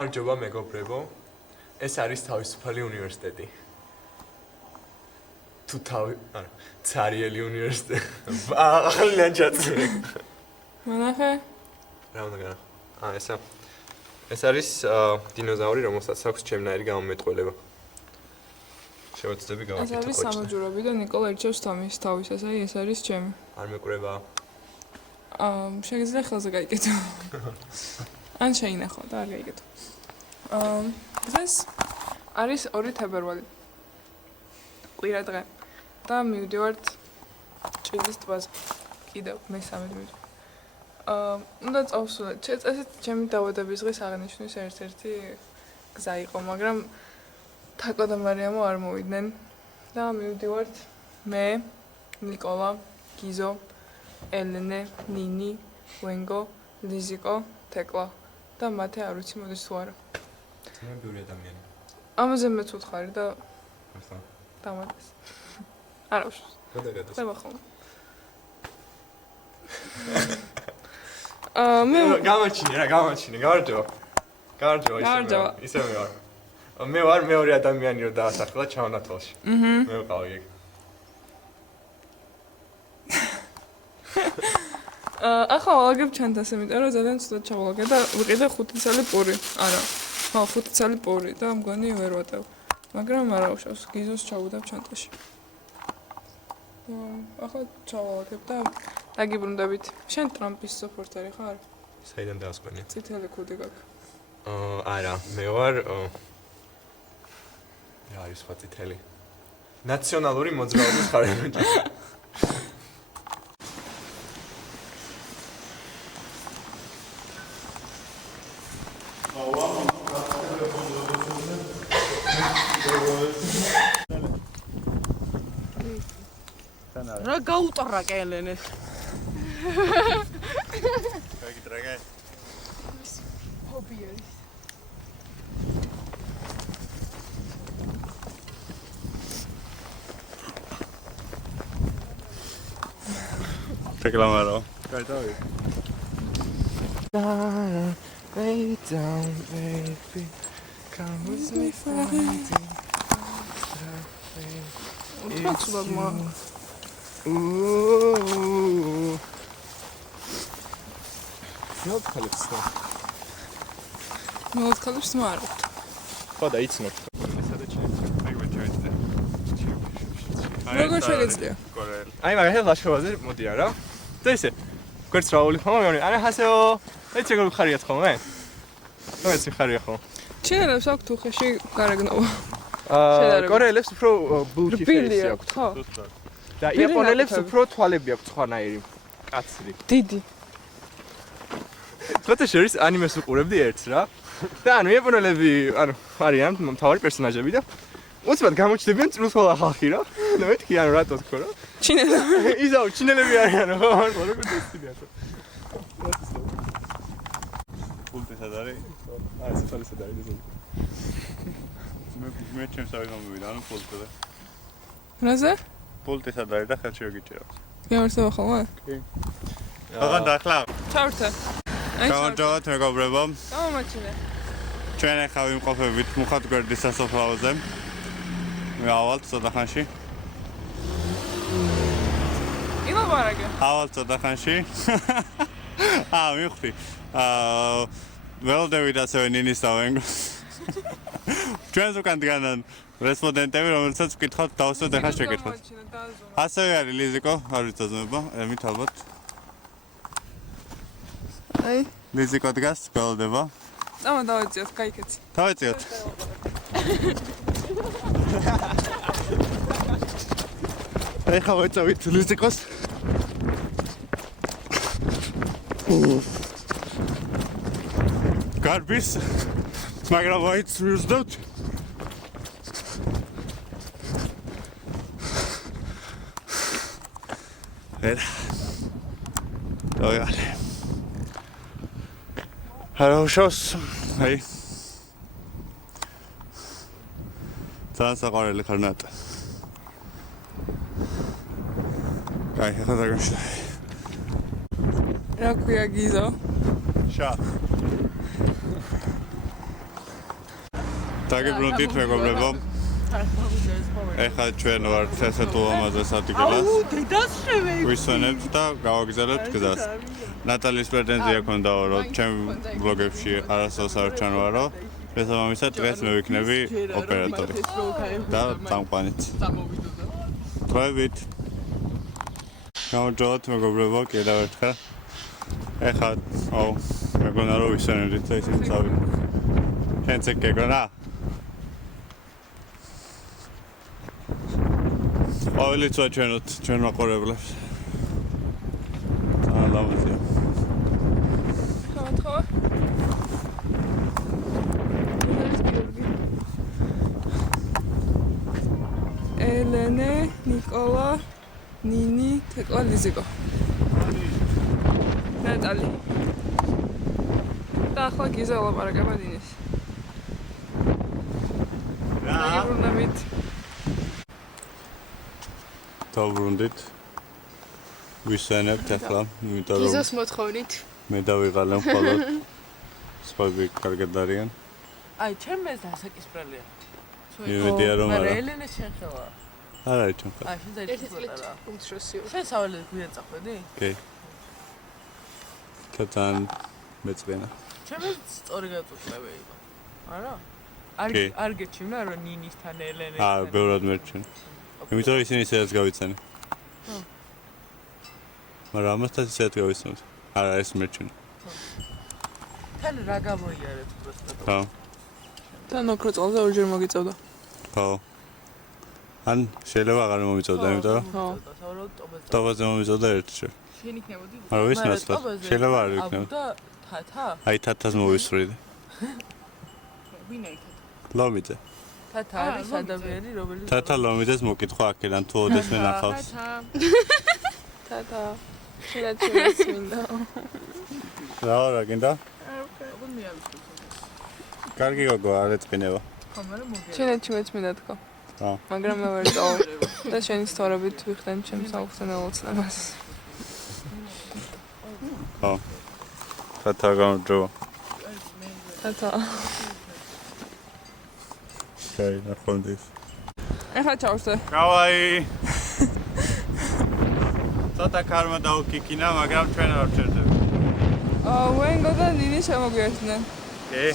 გამარჯობა მეგობრებო. ეს არის თავისუფალი უნივერსიტეტი. თუ ცარიელი უნივერსიტეტი. ახალი ლანჩატი. მონახე. რა უნდა განა? ესა. ეს არის დინოზავრი, რომელსაც აქვს ჩემნაირი გამომეტყველება. შევეცდები გავაკეთო. ეს არის სამოჯურობი და ნიკოლა ერჩევს თამის თავის, აი ეს არის ჩემი. არ მეკვრება. შეგიძლია ხელზე გაიკეთო. ან შეინახო და არ გაიკეთო. დღეს არის 2 თებერვალი. კვირა დღე. და მივდივართ ჭილის ტბაზე. კიდევ მესამე მივდივარ. უნდა წავსულეთ. ესეც ჩემი დაავადების დღის აღნიშნვის ერთ-ერთი გზა იყო, მაგრამ თაკო და მარიამო არ მოვიდნენ და მივდივართ მე, ნიკოლა, გიზო, ელენე, ნინი, ვენგო, ლიზიკო, თეკლა და მათე არ ვიცი მოდის თუ არა. მე ბევრი ადამიანი. ამაზე მეც უთხარი და ახლა დამატეს. არა უშავს. გადაგადოს. ხება ხოლმე. მე გამარჯინე რა, გამარჯინე, გამარჯობა. გამარჯობა. ისე მე ვარ. მე ვარ მეორე ადამიანი რომ დაასახლა ჩავნათვალში. მე ვყავი ეგ. ახლა ვალაგებ ჩანთას, იმიტომ რომ ძალიან ცუდად ჩავალაგე და ვიყიდე 5 წელი პური. არა. ხო, 5 წელი პური და მგონი ვერ ვატევ. მაგრამ არა უშავს, გიზოს ჩავუდებ ჩანთაში. ახლა ჩავალაგებ და დაგიბრუნდებით. შენ ტრამპის საპორტერი ხარ? საიდან დაასკვენი? წითელი ქუდი გაქვს. არა, მე ვარ რა არის სხვა წითელი? ნაციონალური მოძრაობის ხარებაჭი. რა გაუტარა კელენე. გაგიტრაგე. ჰობი არის. Reclamaro. Καρτάβι. Lay down, baby. Come with me fighting. უთხაცულად მა. Ooh. Not kalipsno. მოდ ქალებს მარ. ხო და იცნობ. როგორ შეგეძლია? აი მაგალითად ლაშქრობაზე მოდიან რა. და ისე გვერდს რაული ხომ მეუბნები. არა ჰასეო. ეცე როგორ ხარიათ ხოლმე? მეც ხარია ხო? ჩინელებს აქვს თუხეში გარეგნობა. კორეელებს უფრო ბულკი ფეისი აქვთ. ხო. და იაპონელებს უფრო თვალები აქვთ სხვანაირი. კაცრი. დიდი. ხოთე შორის ანიმეს უყურებდი ერთს რა. და ანუ იაპონელები ანუ არიან მთავარი პერსონაჟები და უცბად გამოჩნდებიან წრუხოლა ხალხი რა. და მეთქი ანუ რატო თქო რა. ჩინელები. იზაო ჩინელები არიან ხო? ხო როგორ დესტინია ხო? პულტესად არის? აი ეს თვალისად არის ეს. მე ჩემს არ გამოვიდა, ანუ პულტესად. რაზე? პულტესად არის და ხელში გიჭირავს. გამარჯობა ხოლმე? კი. აღარ დაახლა. ჩავრთე. გამარჯობათ მეგობრებო. გამომაჩინე. ჩვენ ახლა ვიმყოფებით მუხათგვერდის სასაფლაოზე. ავალთ წოდახანში. ილაბარაგე. ავალთ წოდახანში. მივხვდი. ველოდებით ასევე ნინის და ვენგოს. ჩვენს უკან დგანან რესპონდენტები, რომელსაც ვკითხავთ დავსვათ ახლა შეკითხოთ. ასევე არის ლიზიკო, არ ვიცოძმება, ემით ალბათ. აი, ლიზიკო დგას, გველოდება. წამა დავეციოთ, გაიქეცი. დავეციოთ. ეხლა ვეწავით ლიზიკოს. გარბის მაგრამ ვაიც ვიზდოთ. ერა. დავიღალე. არა უშავს. აი. ძალიან საყვარელი ხარ ნატა. აი, ახლა დაგაშვა. რა ქვია გიზო? შა. დაგიბრუნდით მეგობრებო. ეხლა ჩვენ ვართ ესეთ ულამაზეს ადგილას. დედას შევეი. ვისვენებთ და გავაგზავნებთ გზას. ნატალის პრეტენზია ქონდა რომ ჩემ ბლოგებში არასდროს არ ჩანვარო. შესაბამისად დღეს მე ვიქნები ოპერატორი და წამყვანიც. დროებით. გამარჯობათ მეგობრებო, კიდევ ერთხელ. ეხლა მეგონა რომ ვისვენებთ და ისინი წავიდნენ. შენც გეგონა? ყოველიც ვაჩვენოთ ჩვენ მაყურებლებს. ლამაზია. გამთხარ. ელენე, ნიკოლა, ნინი, თეკლა, ლიზიკო. ნატალი. და ახლა გიზა ელაპარაკება დინის. დაგიბრუნდებით. დავბრუნდით. ვისვენებთ ახლა, იმიტომ რომ გიზოს მოთხოვნით. მე დავიღალე მხოლოდ. სხვები კარგად არიან. აი, ჩემს დასაკისრებელია. იმედია რომ არა. ელენე შენ ხელა. არ არის ჩვენ ხარ. აი, შენ დაიწყე. უმცროსიო. შენ სავალეთ გვიან წახვედი? კი. თან მეწვენა. ჩემს სწორი გაწუხები იყო. არა? კი. არ გეჩვენა რომ ნინისთან ელენე. ბევრად მერჩენ. იმიტომ რომ ისინი ისედაც გავიცანე. მაგრამ ამასთან ისედაც გავიცანე. არა, ეს მერჩენ. თან რა გამოიარეთ უბრალოდ? ხო. თან ოქრო წელზე ორჯერ მოგიწევდა. ხო. ან შეიძლება აღარ მომიწევდა, იმიტომ რომ ხო. ტობაზე მომიწევდა ერთში. შენ იქნებოდი? არა, ვის ნაცვლად? შეიძლება არ იქნება. და თათა? აი თათას მოვისვრიდე. ვინ ერთად? ლომიძე. თათა არის ადამიანი, რომელიც თათა ლომიძეს მოკითხვა აქედან თუ ოდეს მე ნახავს. თათა. შეიძლება წმინდა. რა გინდა? კარგი გოგო, არ ეწყინება. შენეთში მეწმინდა თქო. ხო. მაგრამ მე ვერ წავალ და შენი სტორებით ვიხდენ ჩემს საუხსენელ ოცნებას. ხო. თათა გამარჯობა. თათა. კაი, ნახონდეს. ეხლა ჩავსე. კავაი. ცოტა კარმა დაუკიკინა, მაგრამ ჩვენ არ ვჭერდები. ვენგო და ნინი შემოგვიერთდნენ. კი.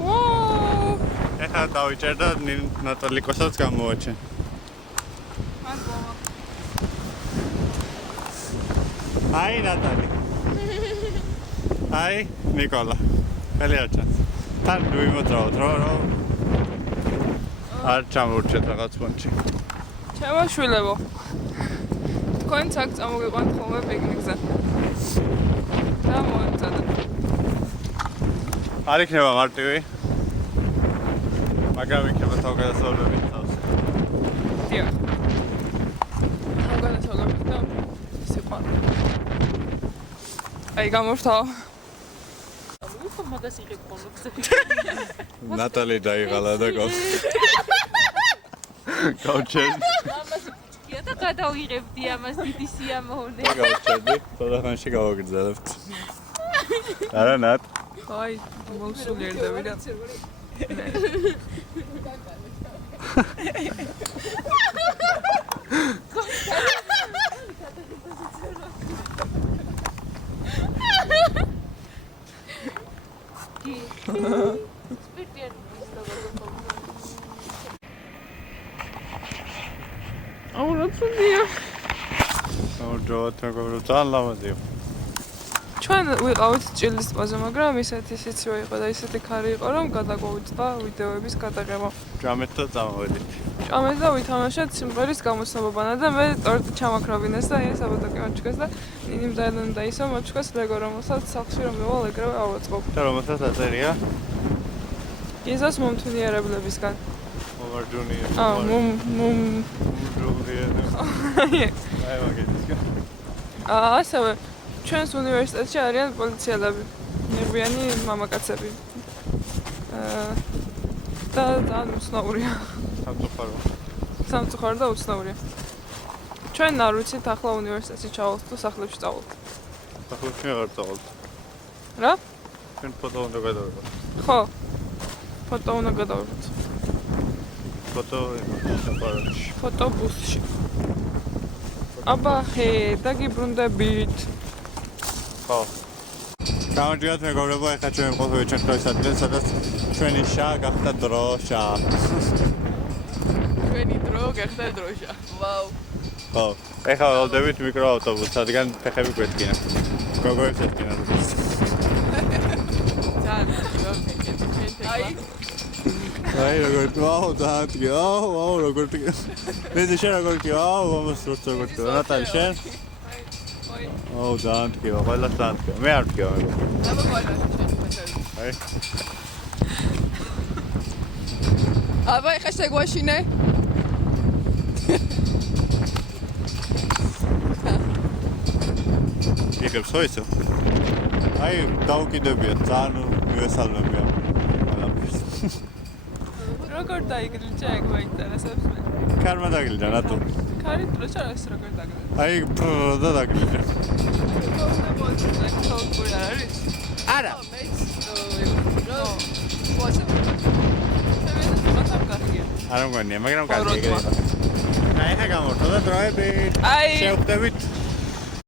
ვაუ! ეხლა დავიჭერ და ნატალიკოსაც გამოვაჩენ. აი ნატალი. აი ნიკოლა. ხელი არ ჩანს. თან ვიმოძრავოთ რომ არ ჩამორჩეთ რაღაც პონჩი. ჩემო შვილებო. თქვენ აქ წამოგიყვანთ ხოლმე პიკნიკზე. და მოეწადა. არ იქნება მარტივი. მაგრამ იქნება თავგადასავლებით თავს. დიახ. თავგადასავლებით და სიყვარული. აი გამორთავ. უფრო მაგას იღებ ხოლმე. ნატალი დაიღალა და გავჩერდი. კი და გადავიღებდი ამას დიდი სიამოვნე. გავჩერდი, თორე ხანში გავაგრძელებთ. არა ნატ. აი მოსულიერდები და აურაცუდია. გამარჯობათ მეგობრებო, ძალიან ლამაზია. ჩვენ ვიყავით ჭილის ტბაზე, მაგრამ ისეთი სიცივე იყო და ისეთი ქარი იყო, რომ გადაგვაუწყდა ვიდეოების გადაღება. ჭამეთ და წამოვედით. ჭამეთ და ვითამაშეთ სიმღერის გამოცნობანა და მე ტორტი ჩამაქრობინეს და ეს საბადოკი მოჩქეს და ნინიმ დაედან და ისო მოჩქეს ლეგო, რომელსაც სახლში რომ მევალ ეგრევე ავაწყობ. და რომელსაც აწერია? იზოს მომთვნიერებლებისგან. მომარჯუნია. მომრუღია. აი მაგეთისგან. ასევე ჩვენს უნივერსიტეტში არიან პოლიციელები, ნერვიანი მამაკაცები. და ძალიან უცნაურია. სამწუხარო და უცნაურია. ჩვენ არ ვიცით ახლა უნივერსიტეტში ჩავალთ თუ სახლებში წავალთ. სახლებში აღარ წავალთ. რა? ჩვენ ფოტო უნდა გადავიღოთ. ხო. ფოტო უნდა გადავიღოთ. ფოტო აპარატში. ფოტობუსში. აბა ხედა გიბრუნდებით. ხო. გამარჯობათ მეგობრებო, ეხლა ჩვენ ვიმყოფებით ჩვენ დროის ადგილზე, სადაც ჩვენი შა გახდა დროშა. ჩვენი დრო გახდა დროშა. ვაუ. ხო. ეხლა ველოდებით მიკროავტობუსს, რადგან ფეხები გვედგინა. გოგოებს ედგინა. აი როგორ ვაუ დაატკი ვაუ როგორ ტკი მე შენ როგორ ტკი ვაუ ამას როგორ ტკი ნატალი შენ ვაუ დაატკი ყველა დაატკი მე არ ტკი ვაუ აბა ყველა აი აბა ეხა შეგვაშინე იგებს ხო ისო აი დაუკიდებია ძალიან მივესალმებია როგორ დაიგრიჭა ეგ მაინტერესებს მე. კარმა დაგლიდა რატო? კარი დროშა ეს როგორ დაგლიდა? აი და დაგლიდა. არა. არ მგონია, მაგრამ კარგი ეგრეა. აი ხა გამორთო და დროები. აი შევხვდებით